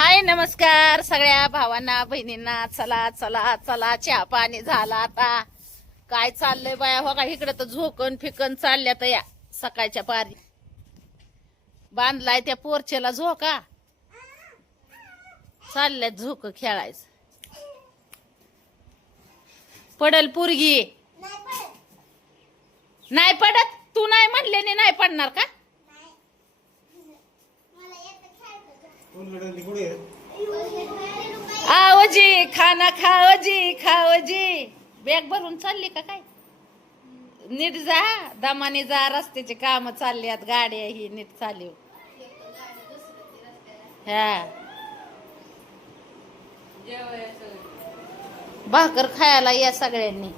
हाय नमस्कार सगळ्या भावांना बहिणींना. चला चला चला चहा पाणी झाला आता. काय चाललंय बाया हो का इकडं तर झोकन फिकन चालल्या तर या सकाळच्या पारी बांधलाय त्या पोरचेला झोका चालल्यात झोक खेळायचं. पडल पुरगी नाही पडत. तू नाही म्हणले नाही पडणार का? आवजी खाना खावजी खावजी. बॅग भरून चालली का काय? नीट जा दमाने जा. रस्त्याचे काम चालल्यात गाड्या ही नीट चालू. हा भाकर खायला या सगळ्यांनी.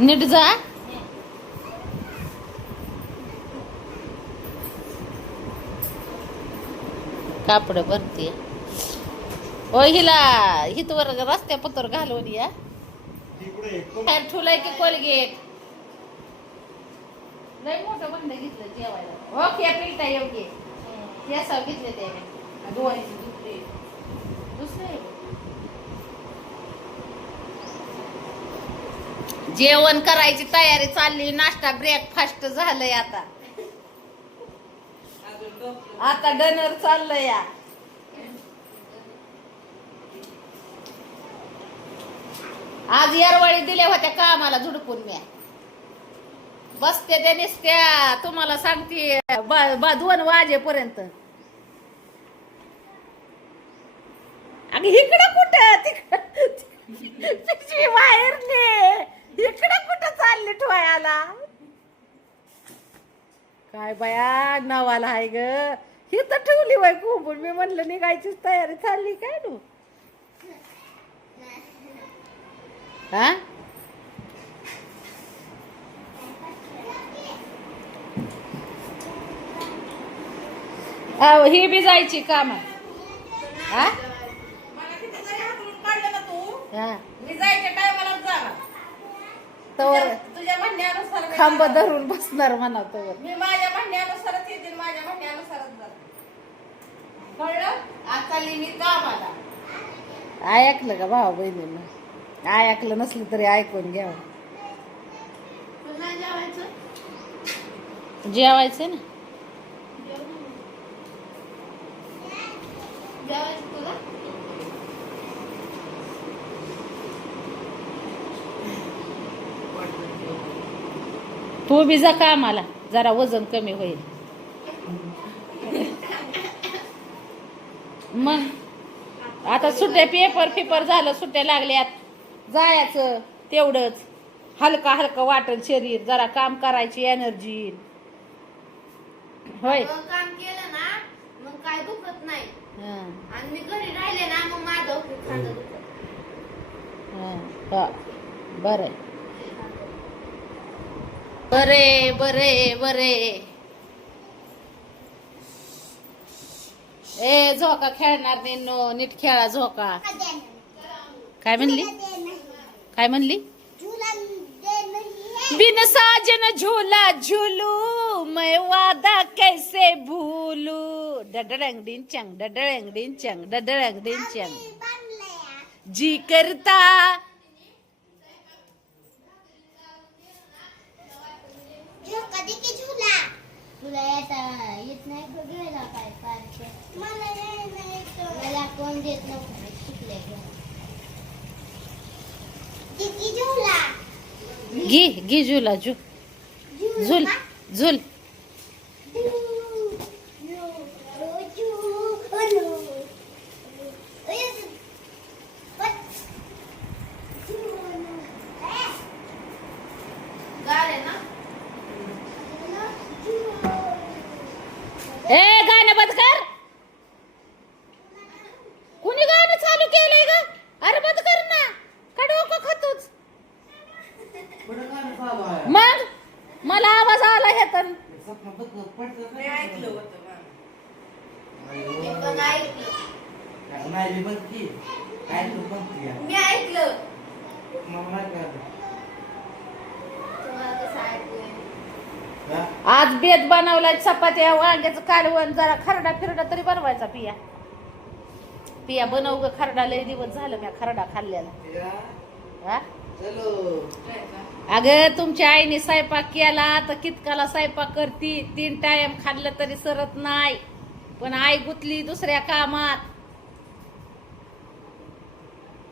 नीट जा. कापड भरते ओ हिला हितवर रस्त्या पत्र घालून या. ठुलाय की कोलगेट लय मोठं बंड घेतलं जेवायला. ओके पिलटा योग्य केसा घेतले ते दुसरे. जेवण करायची तयारी चालली. नाश्ता ब्रेकफास्ट झालंय आता. आता डिनर चाललंय या. आज येरवाळी दिल्या होत्या कामाला झुडपून म्या. बसते त्या निसत्या तुम्हाला सांगते 2 वाजेपर्यंत. अगं इकडं कुठं तिकडं बाहेरले इकडं कुठं चालली ठोयाला. काय बाया नावाला आहे ग. ही तर ठेवली बाई कोंबून. मी म्हणलं निघायचीच तयारी चालली काय तू. हा ही बी जायची काम. हा तवर तुझ्या म्हणण्यानुसार खांब धरून बसणार म्हणा. तवर मी माझ्या म्हणण्यानुसारच येतील. माझ्या म्हणण्यानुसारच कळलं. आता मी कामाला ऐकलं का भाऊ बहिणीनं? ऐकलं नसलं तरी ऐकून घ्यावं. पुन्हा जेवायचं जेवायचं ना. जेवायचं तुला. तू बी जा कामाला जरा वजन कमी होईल. मग आता सुट्ट्या पेपर झालं सुट्ट्या लागल्यात. जायचं तेवढंच हलका हलका वाटल शरीर. जरा काम करायची एनर्जी होय. काम केलं ना मग काय दुखत नाही. हं. आणि मी घरी राहिले ना मग माझं खांदं दुखत. बरे बरे बरे बरे. ए झोका खेळणार नाही. नीट खेळा झोका. काय म्हणली? काय म्हणली? बिन साजन झूला झूलू मैं वादा कैसे भूलू. डडडंग डिन चंग डडडंग डिन चंग डडडंग डिन चंग. जी करता कधी की झुला तुला येत नाही घ्यायला काय पार्क. मला कोण देत नव्हतं शिकले. घी झुला झुल झुल. ए गाणं बंद कर. कुणी गाणं चालू केलंय ग? अरे बंद कर ना. का डोकं खातोच. मग मला आवाज आला हे तर. ऐकलं होतं. नाही बघ की मी ऐकलं तुम्हाला कसं ऐकलं आज बेत बनवलाय, चपात्या, वांग्याचं कालवण, जरा खरडा फिरडा तरी बनवायचा. पिया पिया बनव ग खरडा, लय दिवस झालं मी खरडा खाल्ल्याला. हा अगं तुमच्या आईने स्वयंपाक केला तर कितकाला स्वयंपाक करती, 3 टाइम खाल्लं तरी सरत नाही. पण आई गुतली दुसऱ्या कामात.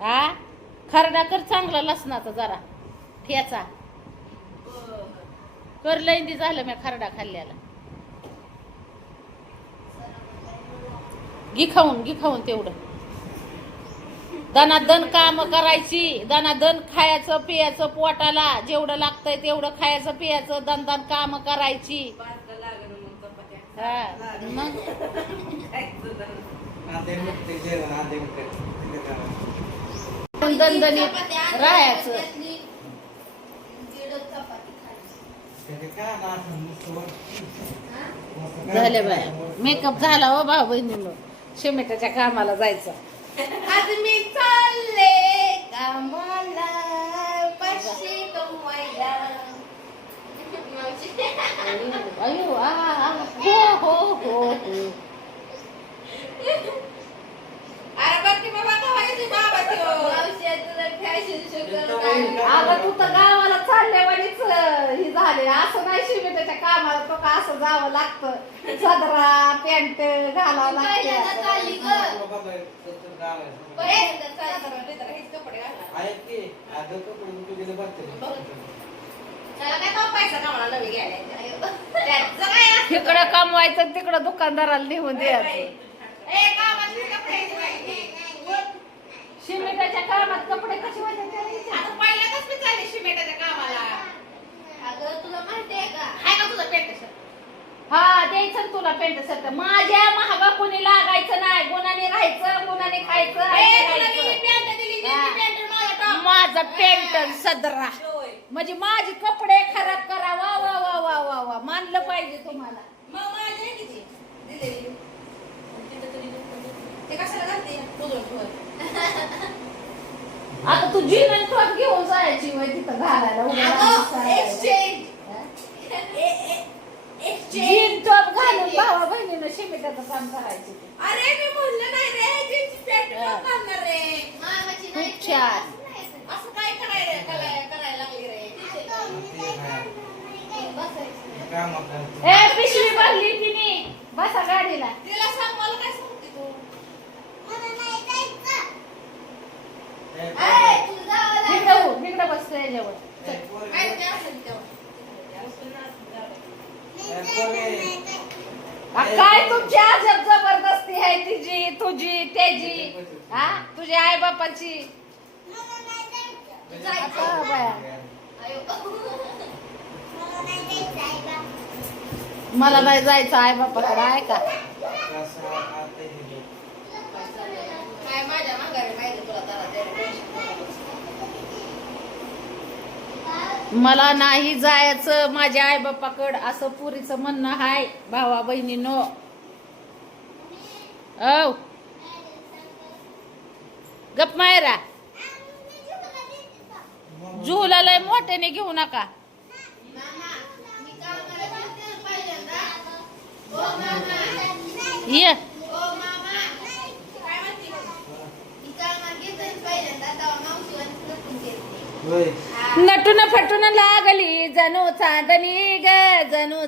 हा खरडा कर चांगला लसणाचा, जरा ठेचा कर. लैंदी झालं मी खरडा खाल्ल्याला. घी खाऊन तेवढं दनादन काम करायची, दनादन खायचं पियाचं, पोटाला जेवढं लागतंय तेवढं खायचं पियाचं, दनदन काम करायची. हा मग दणदणीत राहायचं. झालं बाय, मेकअप झाला हो भाऊ बहिणीनं, शिमेटाच्या कामाला जायचं. आज मी चालले कामाला, पैसे कमवायला. अयो हो. अरे बाकी बाबा कवायची बाबा त्यो मावशी तुला फॅशन शो करून अगं तू तर गावाला चालल्यावानीच ही झाले. असं नाही शिमेटाच्या कामाला तो का असं जावं लागतं, सदरा पॅन्ट घालावं लागतं. चालली ग पहिल्यांदा चालली हेच कपडे घालणार. त्याला काय तो पैसा कामाला नवी घ्यायला त्याचं काय असतं? तिकडं कमवायचं, तिकडं दुकानदाराला नेऊन द्यायचं. ए कामाचे कपडे घ्यायचे. शिमेटाच्या कामात कपडे कसे वाजायचे? आता पहिल्यांदाच मी चालली शिमेटाच्या कामाला. अगं तुला माहितीये का हाय का तुझा पेट शर्ट? हा द्यायचं ना तुला पेंट शर्ट. माझ्या महागा कोणी लागायचं नाही, गुणाने राहायचं, गुणाने खायचं. ए तुला मी पॅन्ट दिली, ती पॅन्ट मला टाक. माझा पेंट सदरा म्हणजे माझे कपडे खराब करा. वा वा वा वा वा वा मानलं पाहिजे तुम्हाला. मग माझे किती दिलेली ते कशाला घालते आता तू जीन आणि टॉप घेऊन जायची वय तिथं घालायला एक्सचेंज जीन टॉप घालून भावा बहिणीनं शिमेटाचं काम करायचे. अरे मी म्हणलं नाही रे जीन्स पॅन्ट घालणार रे. मामाची नाही खूप छान. असं काय करायला लागली रे. ए पिशवी भरली तिने, बसा गाडीला. तिला सांग मला काय सांगते तू. निकडं बसतो याच्यावर. काय तुमची अजब जबरदस्ती आहे, तिची तुझी त्याची, हा तुझ्या आई बापाची. मला नाही जायचं आई बापाकडे, आहे का? काय माझ्या माघारी माहिती तुला मला नाही जायचं माझ्या आई बापाकडं, असं पुरीचं म्हणणं आहे भावा बहिणीनो. औ गप मायरा, झुला लय मोठ्याने घेऊ नका. ये नटून फटून लागली जणू चांदणी ग, जणू